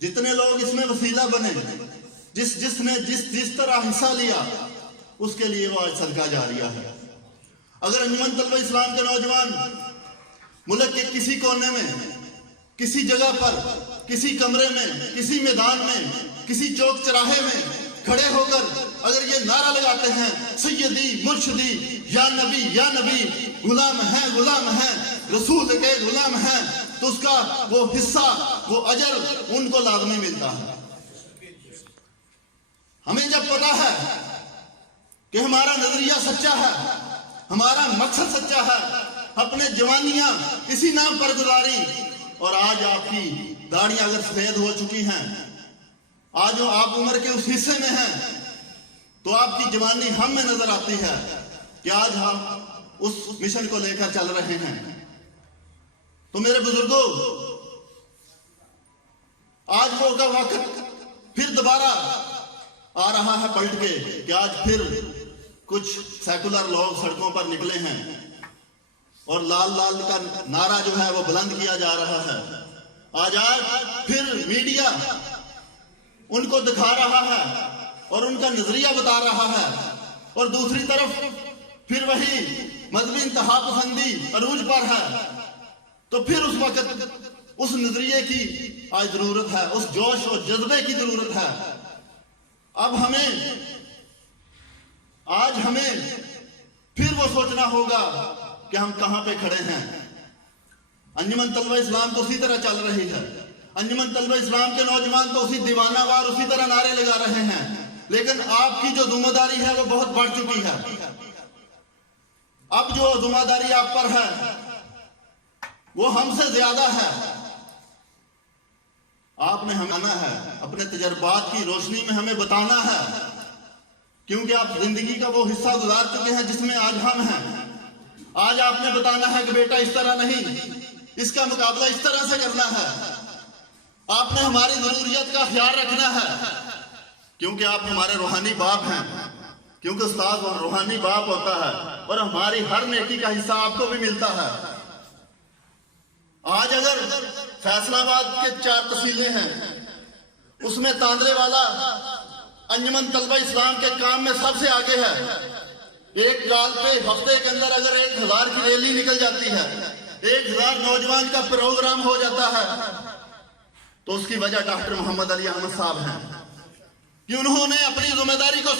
جتنے لوگ اس میں وسیلہ بنے، جس نے جس طرح حصہ لیا، اس کے لیے وہ آج صدقہ جاریہ ہے۔ اگر انجمن طلبہ اسلام کے نوجوان ملک کے کسی کونے میں، کسی جگہ پر، کسی کمرے میں، کسی میدان میں، کسی چوک چراہے میں کھڑے ہو کر اگر یہ نعرہ لگاتے ہیں سیدی مرشدی یا نبی غلام ہیں رسول کے غلام ہیں، تو اس کا وہ حصہ، وہ اجر ان کو لازمی ملتا ہے۔ ہمیں جب پتا ہے کہ ہمارا نظریہ سچا ہے، ہمارا مقصد سچا ہے، اپنے جوانیاں اسی نام پر گزاری، اور آج آپ کی داڑیاں اگر سفید ہو چکی ہیں، آج وہ آپ عمر کے اس حصے میں ہیں، تو آپ کی جوانی ہم میں نظر آتی ہے کہ آج ہم اس مشن کو لے کر چل رہے ہیں۔ تو میرے بزرگوں، آج وہ کا وقت پھر دوبارہ آ رہا ہے پلٹ کے کہ آج پھر کچھ سیکولر لوگ سڑکوں پر نکلے ہیں اور لال کا نعرہ جو ہے وہ بلند کیا جا رہا ہے۔ آج پھر میڈیا ان کو دکھا رہا ہے اور ان کا نظریہ بتا رہا ہے، اور دوسری طرف پھر وہی مذہبی انتہا پسندی عروج پر ہے۔ تو پھر اس وقت اس نظریے کی آج ضرورت ہے، اس جوش و جذبے کی ضرورت ہے۔ اب آج ہمیں پھر وہ سوچنا ہوگا کہ ہم کہاں پہ کھڑے ہیں۔ انجمن طلبہ اسلام تو اسی طرح چل رہی ہے، انجمن طلبہ اسلام کے نوجوان تو اسی دیوانہ وار اسی طرح نعرے لگا رہے ہیں، لیکن آپ کی جو ذمہ داری ہے وہ بہت بڑھ چکی ہے۔ اب جو ذمہ داری آپ پر ہے وہ ہم سے زیادہ ہے۔ آپ نے ہمیں آنا ہے، اپنے تجربات کی روشنی میں ہمیں بتانا ہے، کیونکہ آپ زندگی کا وہ حصہ گزار چکے ہیں جس میں آج ہم ہیں۔ آج آپ نے بتانا ہے کہ بیٹا اس طرح نہیں، اس کا مقابلہ اس طرح سے کرنا ہے۔ آپ نے ہماری ضروریت کا خیال رکھنا ہے، کیونکہ آپ ہمارے روحانی باپ ہیں، کیونکہ استاد روحانی باپ ہوتا ہے، اور ہماری ہر نیکی کا حصہ آپ کو بھی ملتا ہے۔ آج اگر فیصلہ آباد کے 4 تحصیلیں ہیں، اس میں تاندرے والا انجمن طلبہ اسلام کے کام میں سب سے آگے ہے۔ ایک کال پہ ہفتے کے اندر اگر 1000 کی ریلی نکل جاتی ہے، 1000 نوجوان کا پروگرام ہو جاتا ہے، تو اس کی وجہ ڈاکٹر محمد علی احمد صاحب ہیں کہ انہوں نے اپنی ذمہ داری کو